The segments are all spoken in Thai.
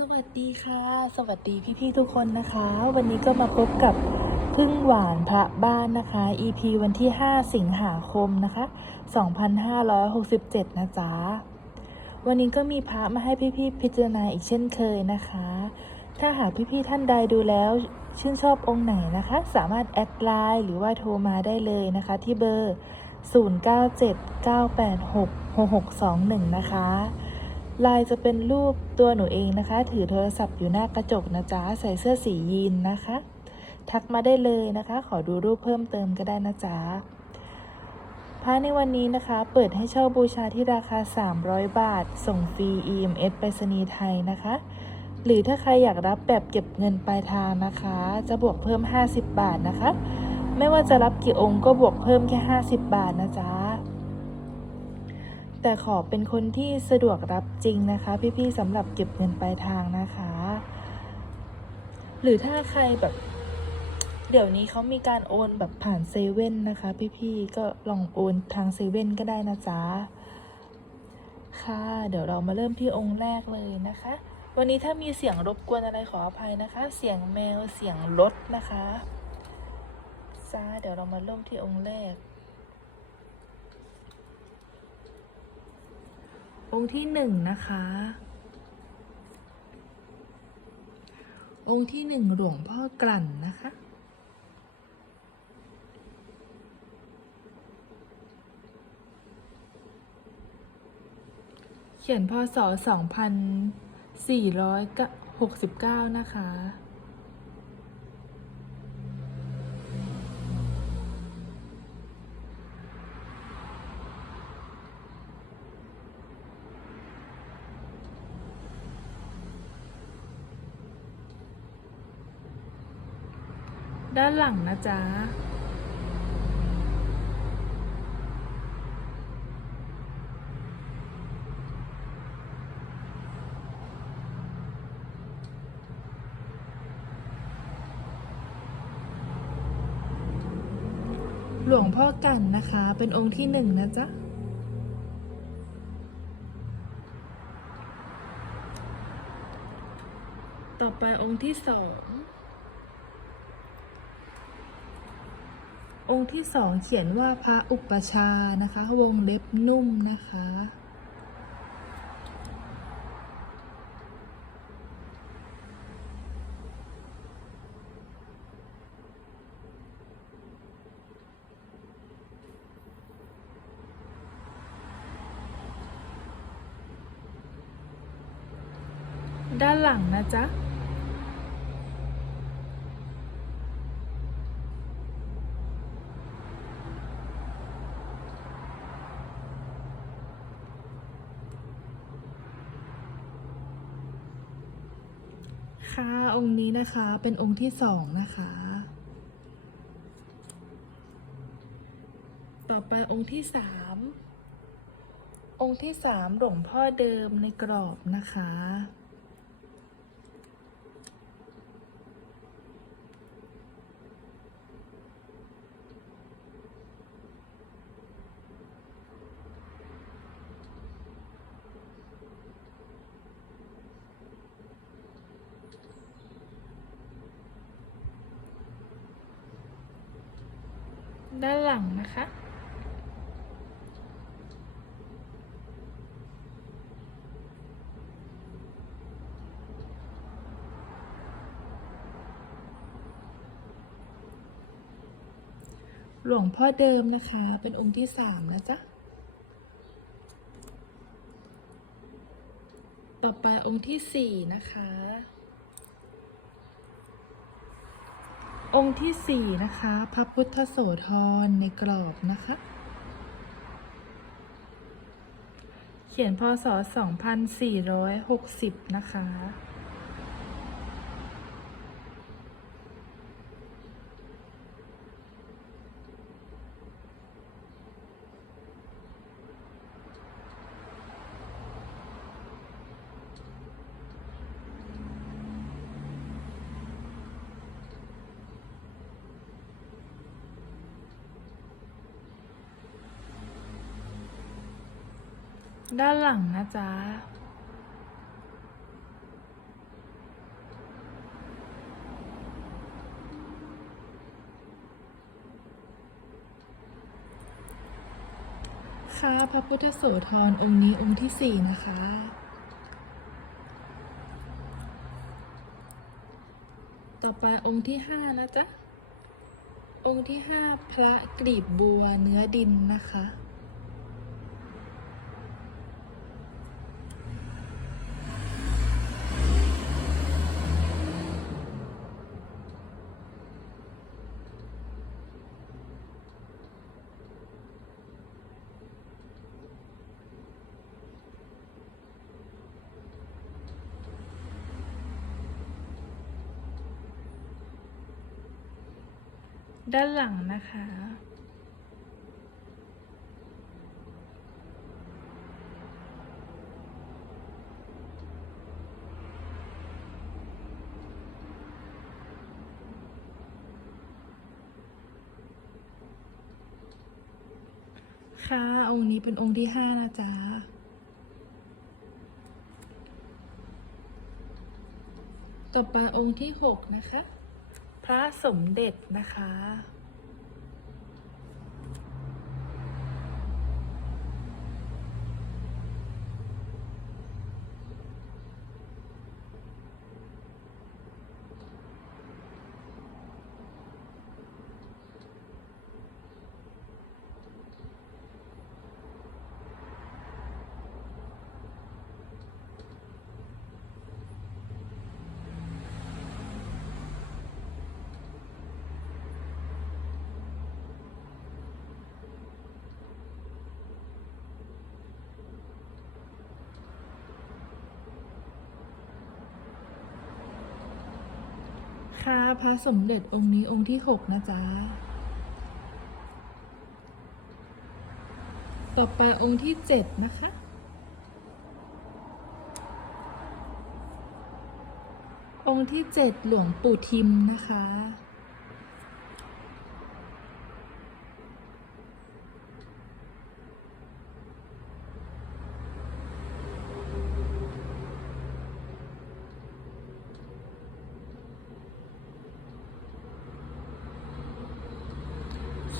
สวัสดีค่ะ สวัสดีพี่ๆทุกคนนะคะ วันนี้ก็มาพบกับพึ่งหวานพระบ้านนะคะ EP วันที่ 5 สิงหาคมนะคะ 2567 นะจ๊ะ วันนี้ก็มีพระมาให้พี่ๆพิจารณาอีกเช่นเคยนะคะ ถ้าหากพี่ๆท่านใดดูแล้วชื่นชอบองค์ไหนนะคะ สามารถแอดไลน์หรือว่าโทรมาได้เลยนะคะ ที่เบอร์ 0979866621 นะคะ ลายจะเป็นรูปตัวหนูเองนะคะ ถือโทรศัพท์อยู่หน้ากระจกนะจ๊ะ ใส่เสื้อสียีนนะคะ ทักมาได้เลยนะคะ ขอดูรูปเพิ่มเติมก็ได้นะจ๊ะพระในวันนี้นะคะ เปิดให้เช่าบูชาที่ราคา 300 บาท ส่งฟรี EMS ไปรษณีย์ไทยนะคะ หรือถ้าใครอยากรับแบบเก็บเงินปลายทางนะคะ จะบวกเพิ่ม 50 บาทนะคะ ไม่ว่าจะรับกี่องค์ก็บวกเพิ่มแค่ 50 บาทนะจ๊ะ แต่ขอเป็นคนที่สะดวกรับจริงนะคะ พี่ๆสำหรับเก็บเงินปลายทางนะคะ หรือถ้าใครแบบ เดี๋ยวนี้เขามีการโอนแบบผ่านเซเว่นนะคะ พี่ๆก็ลองโอนทางเซเว่นก็ได้นะจ๊ะค่ะ เดี๋ยวเรามาเริ่มที่องค์แรกเลยนะคะ วันนี้ถ้ามีเสียงรบกวนอะไรขออภัยนะคะ เสียงแมวเสียงรถนะคะจ้าเดี๋ยวเรามาเริ่มที่องค์แรก องค์ที่หนึ่งนะคะ องค์ที่หนึ่งหลวงพ่อกลั่นนะคะ เขียนพศสองพันสี่ร้อยหกสิบเก้านะคะ หลังนะจ๊ะหลวงพ่อกันนะคะ เป็นองค์ที่หนึ่งนะจ๊ะ ต่อไปองค์ที่สอง องค์ที่สองเขียนว่าพระอุปชานะคะ วงเล็บนุ่มนะคะ ด้านหลังนะจ๊ะ ค่ะ องค์นี้นะคะเป็นองค์ที่สองนะคะ ต่อไปองค์ที่สามองค์ที่สามหลวงพ่อเดิมในกรอบนะคะ ด้านหลังนะคะ หลวงพ่อเดิมนะคะ เป็นองค์ที่สามนะจ๊ะ ต่อไปองค์ที่สี่นะคะ องค์ที่สี่นะคะ พระพุทธโสธรในกรอบนะคะ เขียนพศ 2460 นะคะ ด้านหลังนะจ๊ะ ค่ะพระพุทธโสธรองค์นี้องค์ที่สี่นะคะต่อไปองค์ที่ห้านะจ๊ะ องค์ที่ห้าพระกรีบบัวเนื้อดินนะคะ ด้านหลังนะคะ ค่ะ องค์นี้เป็นองค์ที่ห้านะจ๊ะต่อไปองค์ที่หกนะคะ พระสมเด็จนะคะ คะพระสมเด็จองค์นี้องค์ที่หกนะจ๊ะ ต่อไปองค์ที่เจ็ดนะคะ องค์ที่เจ็ดหลวงปู่ทิมนะคะ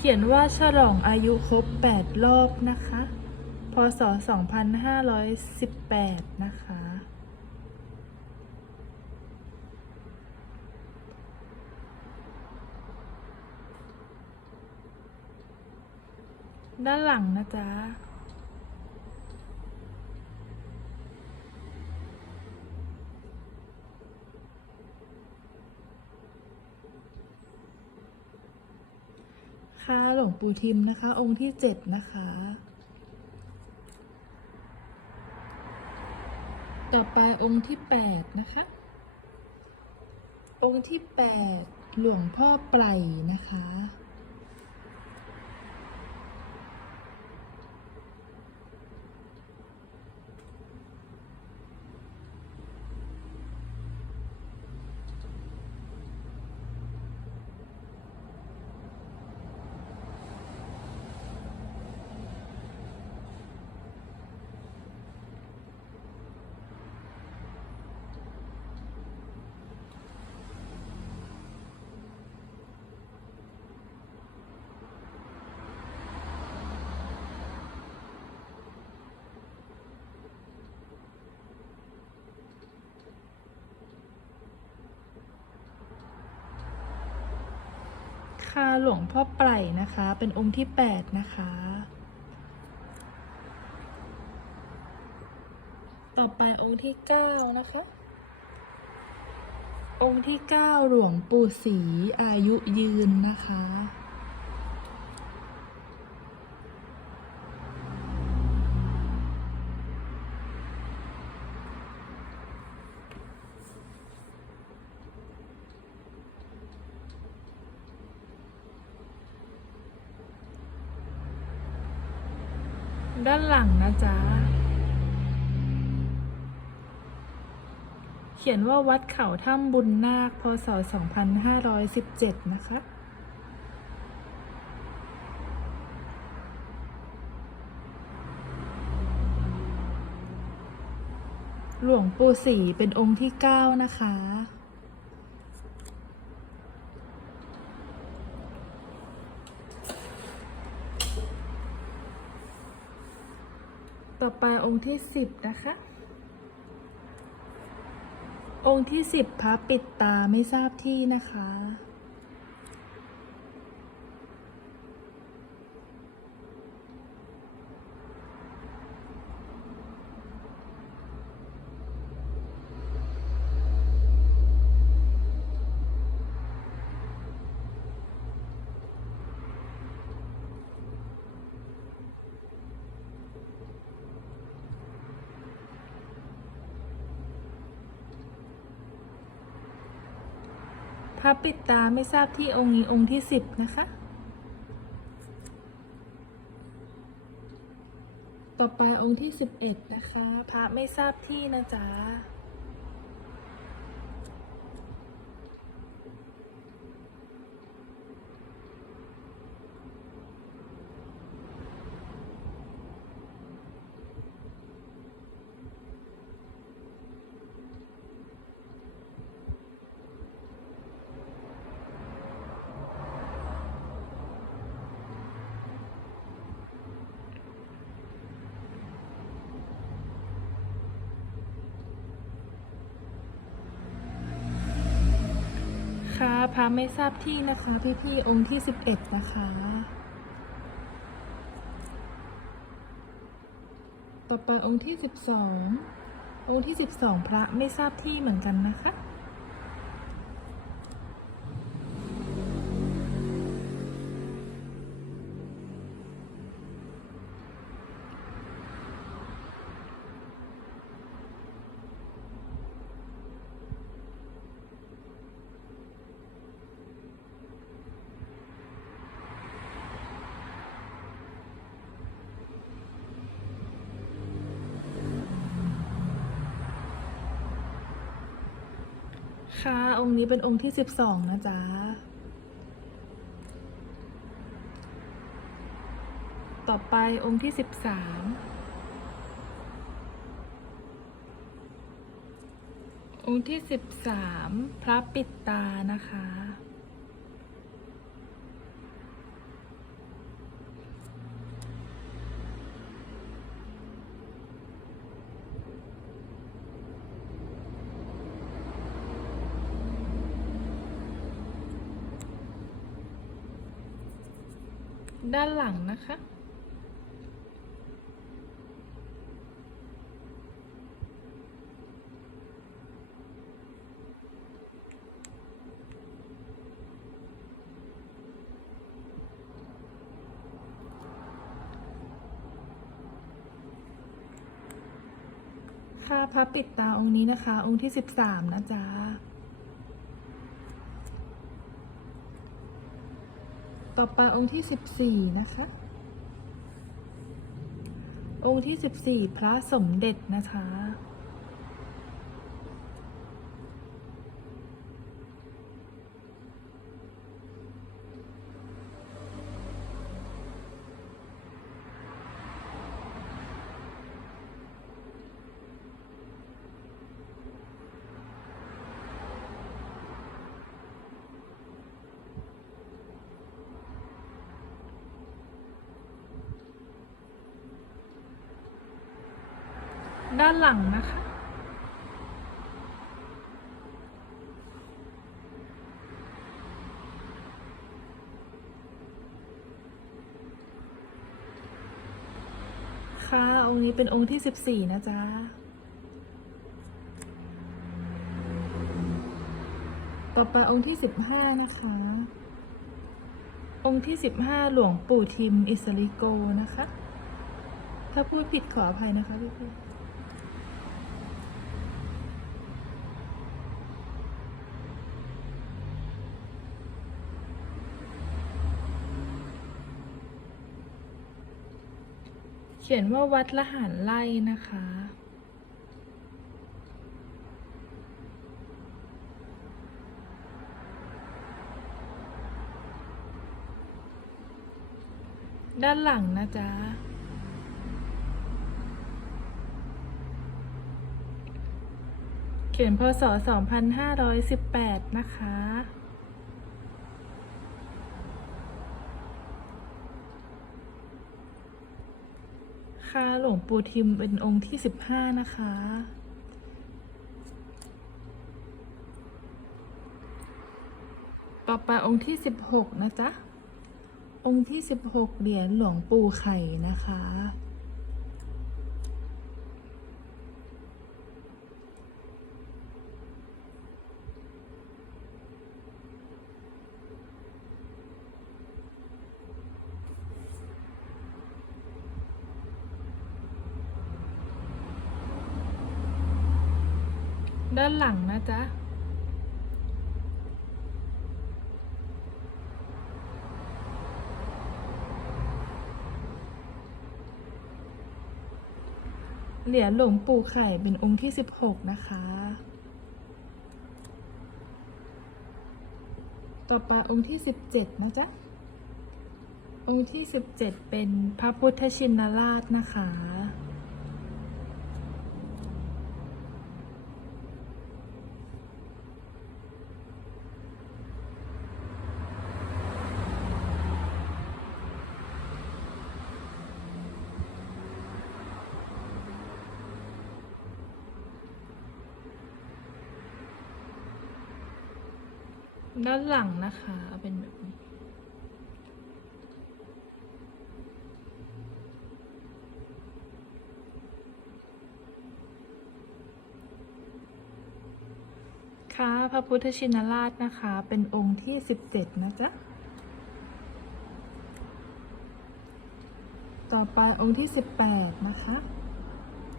ขียนว่าฉลองอายุครบ 8 รอบนะคะ พศ 2518 นะคะ ด้านหลังนะจ๊ะ คะ หลวงปู่ทิมนะคะ องค์ที่เจ็ดนะคะ ต่อไปองค์ที่แปดนะคะ องค์ที่แปดหลวงพ่อไปรนะคะ หลวงพ่อไปรนะคะ เป็นองค์ที่แปดนะคะ ต่อไปองค์ที่เก้านะคะ องค์ที่เก้าหลวงปู่ศรีอายุยืนนะคะ ด้านหลังนะจ๊ะ เขียนว่าวัดเขาถ้ำบุญนาค พศ 2517 นะคะ หลวงปู่ศรีเป็นองค์ที่ 9 นะคะ ไปองค์ที่สิบนะคะ องค์ที่สิบพระปิดตาไม่ทราบที่นะคะ ระปิดตาไม่ทราบที่องค์นี้องค์ที่สิบนะคะ ต่อไปองค์ที่สิบเอ็ดนะคะ พระไม่ทราบที่นะจ๊ะ คะพระไม่ทราบที่นะคะพี่พี่องค์ที่สิบเอ็ดนะคะ ต่อไปองค์ที่สิบสององค์ที่สิบสองพระไม่ทราบที่เหมือนกันนะคะ ค่ะ องค์นี้เป็นองค์ที่สิบสองนะจ๊ะ ต่อไปองค์ที่สิบสามองค์ที่สิบสามพระปิดตานะคะ ด้านหลังนะคะ ค่ะพระปิดตาองค์นี้นะคะ องค์ที่สิบสามนะจ๊ะ ต่อไปองค์ที่สิบสี่นะคะ องค์ที่สิบสี่พระสมเด็จนะคะ คะ องค์นี้เป็นองค์ที่สิบสี่นะจ๊ะต่อไปองค์ที่สิบห้านะคะ องค์ที่สิบห้าหลวงปู่ทิมอิสริโกนะคะ ถ้าพูดผิดขออภัยนะคะพี่ เขียนว่าวัดละหารไล่นะคะ ด้านหลังนะจ๊ะ เขียนพศ 2518 นะคะ ค ค่ะ หลวงปู่ทิมเป็นองค์ที่สิบห้านะคะ ต่อไปองค์ที่สิบหกนะจ๊ะ องค์ที่สิบหกเหรียญหลวงปู่ไข่นะคะ ด้านหลังนะจ๊ะ เหรียญหลวงปู่ไข่เป็นองค์ที่16นะคะ ต่อไปองค์ที่17นะจ๊ะ องค์ที่17เป็นพระพุทธชินราชนะคะ ด้านหลังนะคะเป็นแบบนี้ค่ะพระพุทธชินราชนะคะ เป็นองค์ที่17นะจ๊ะ ต่อไปองค์ที่18นะคะ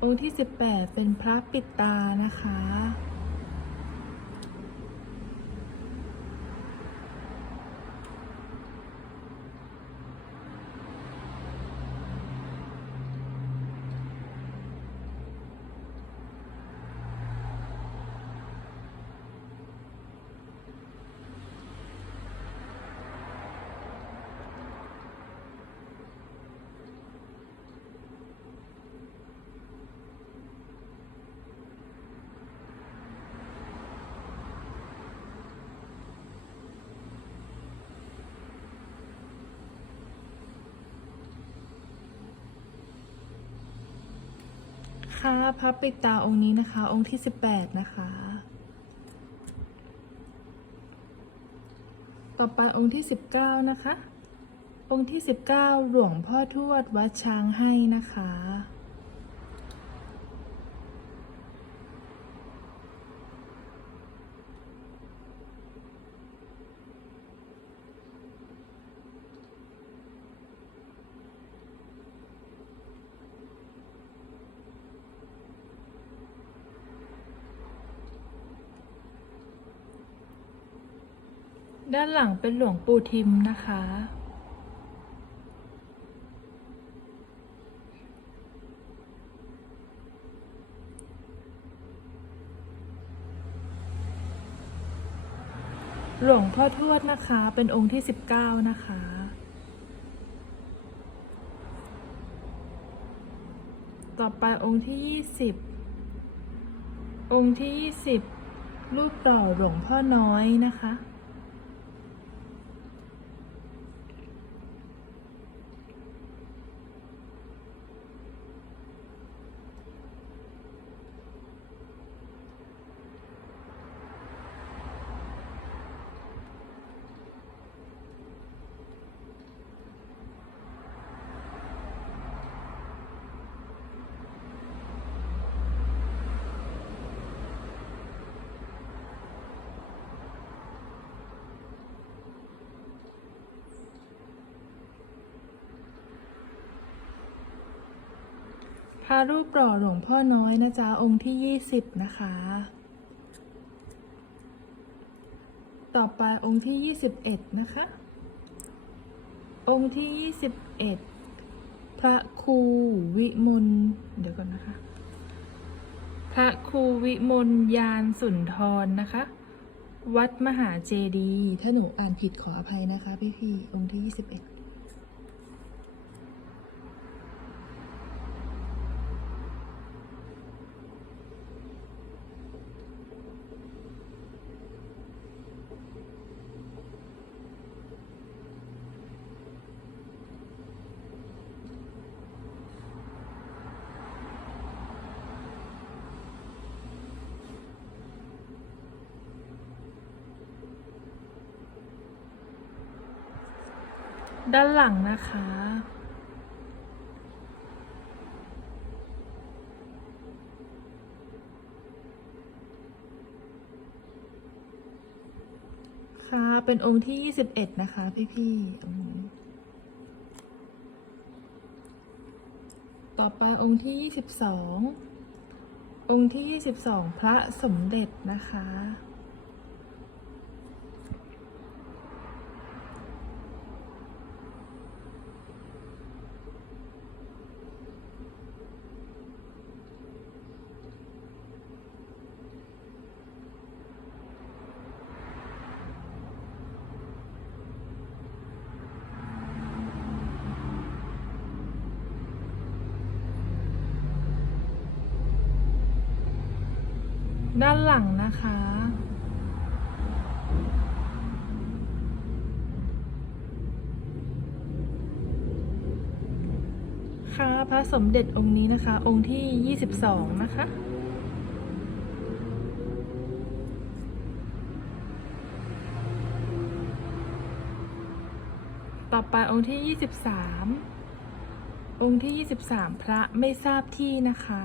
องค์ที่18เป็นพระปิดตานะคะ คะพระปิดตาองค์นี้นะคะ องค์ที่สิบแปดนะคะ ต่อไปองค์ที่สิบเก้านะคะ องค์ที่สิบเก้าหลวงพ่อทวดวัดช้างให้นะคะ หลังเป็นหลวงปู่ทิมนะคะ หลวงพ่อทวดนะคะ เป็นองค์ที่ 19 นะคะต่อไปองค์ที่ 20 องค์ที่ 20 รูปต่อหลวงพ่อน้อยนะคะ พระรูปหล่อหลวงพ่อน้อยนะจ๊ะ องค์ที่ 20 นะคะ ต่อไปองค์ที่ 21 นะคะ องค์ที่ 21 พระครูวิมลเดี๋ยวก่อนนะคะ พระครูวิมลยานสุนทรนะคะ วัดมหาเจดีย์ถ้าหนูอ่านผิดขออภัยนะคะพี่ๆองค์ที่ 21 ด้านหลังนะคะ ค่ะ เป็นองค์ที่21นะคะ พี่พี่ต่อไปองค์ที่22องค์ที่22พระสมเด็จนะคะ ด้านหลังนะคะ ค่ะพระสมเด็จองค์นี้นะคะ องค์ที่ 22 นะคะต่อไปองค์ที่ 23 องค์ที่ 23 พระไม่ทราบที่นะคะ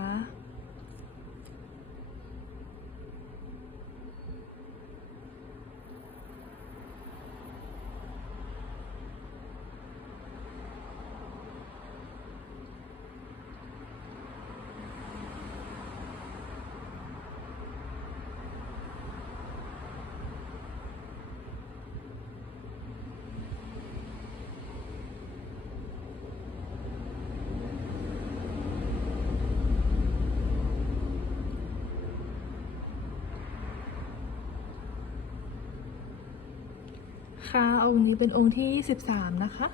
คะ องค์นี้เป็นองค์ที่ 23 นะคะ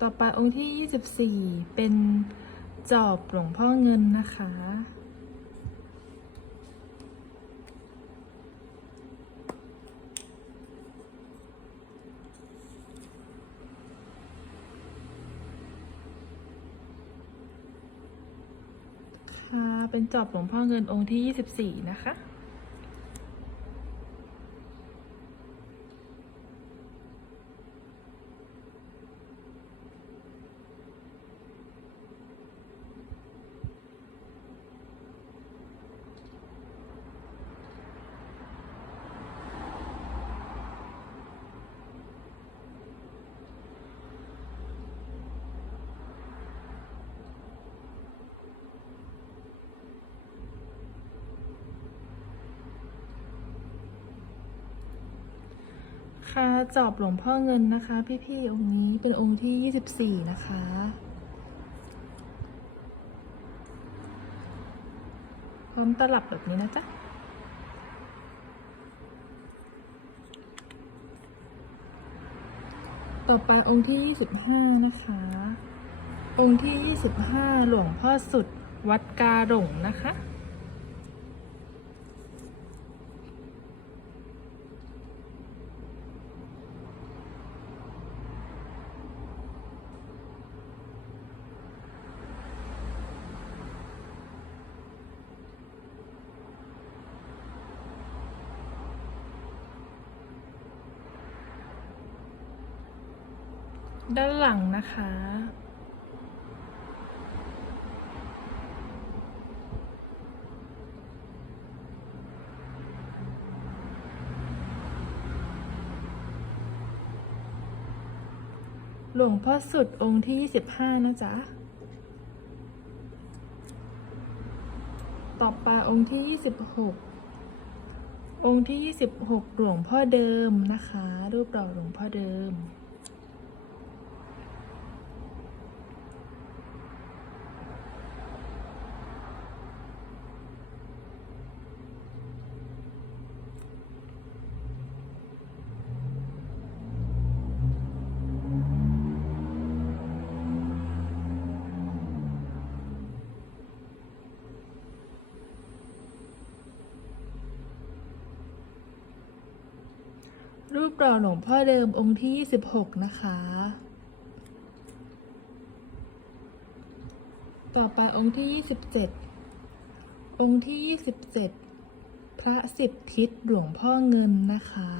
ต่อไปองค์ที่ 24 เป็นจอบหลวงพ่อเงินนะคะ ค่ะ เป็นจอบหลวงพ่อเงินองค์ที่ 24 นะคะ คะจอบหลวงพ่อเงินนะคะ พี่ๆองค์นี้เป็นองค์ที่ 24 นะคะ พร้อมตลับแบบนี้นะจ๊ะต่อไปองค์ที่ 25 นะคะ องค์ที่ 25 หลวงพ่อสุดวัดกาหลงนะคะ ด้านหลังนะคะ หลวงพ่อสุดองค์ที่ 25 นะจ๊ะ ต่อไปองค์ที่ 26องค์ที่ 26 หลวงพ่อเดิมนะคะ รูปหล่อหลวงพ่อเดิม หล่อหลวงพ่อเดิมองค์ที่ 26 นะคะ ต่อไปองค์ที่ 27 องค์ที่ 27 พระสิบทิศหลวงพ่อเงินนะคะ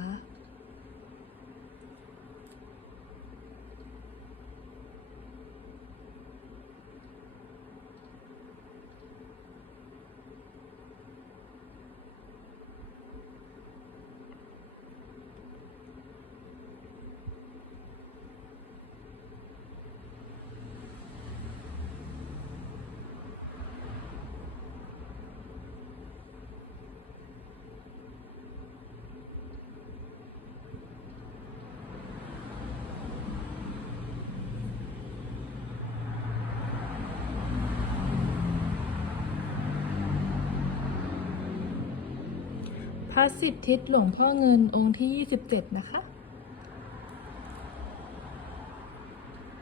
พระสิทธิทิศหลวงพ่อเงินองค์ที่ 27 นะคะ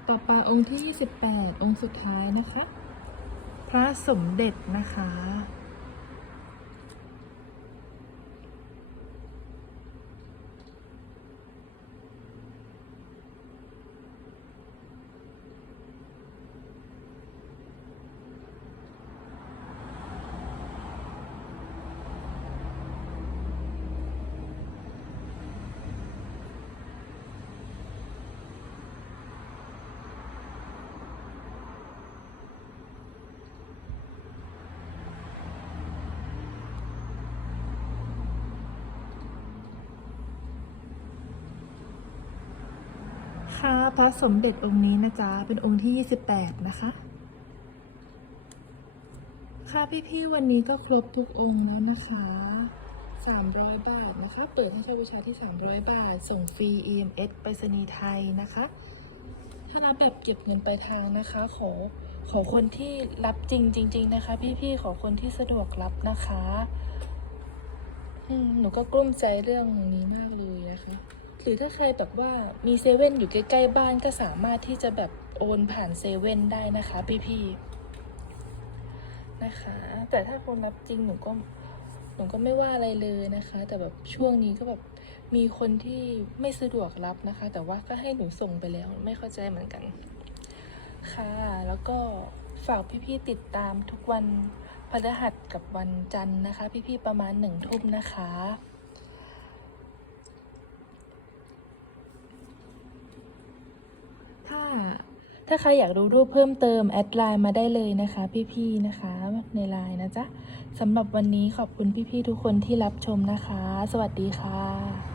ต่อไปองค์ที่ 28 องค์สุดท้ายนะคะ พระสมเด็จนะคะ พระสมเด็จองค์นี้นะจ๊ะ เป็นองค์ที่ 28 นะคะ ค่ะพี่ๆ วันนี้ก็ครบทุกองค์แล้วนะคะ 300 บาทนะคะ เปิดให้เช่าบูชาที่ 300 บาท ส่งฟรี EMS ไปรษณีย์ไทยนะคะ ถ้ารับแบบเก็บเงินปลายทางนะคะ ขอขอคนที่รับจริงจริง ๆ นะคะ พี่ๆ ขอคนที่สะดวกรับนะคะ หนูก็กลุ้มใจเรื่องนี้มากเลยนะคะ หรือถ้าใครแบบว่ามีเซเว่นอยู่ใกล้ๆบ้านก็สามารถที่จะแบบโอนผ่านเซเว่นได้นะคะพี่ๆนะคะ แต่ถ้าคนรับจริงหนูก็หนูก็ไม่ว่าอะไรเลยนะคะ แต่แบบช่วงนี้ก็แบบมีคนที่ไม่สะดวกรับนะคะ แต่ว่าก็ให้หนูส่งไปแล้วไม่เข้าใจเหมือนกัน ค่ะ แล้วก็ฝากพี่ๆติดตามทุกวันพฤหัสกับวันจันทร์นะคะ พี่ๆประมาณหนึ่งทุ่มนะคะ ถ้าถ้าใครอยากรู้รูปเพิ่มเติมแอดไลน์มาได้เลยนะคะ พี่ๆนะคะ ในไลน์นะจ๊ะสำหรับวันนี้ขอบคุณพี่ๆทุกคนที่รับชมนะคะ สวัสดีค่ะ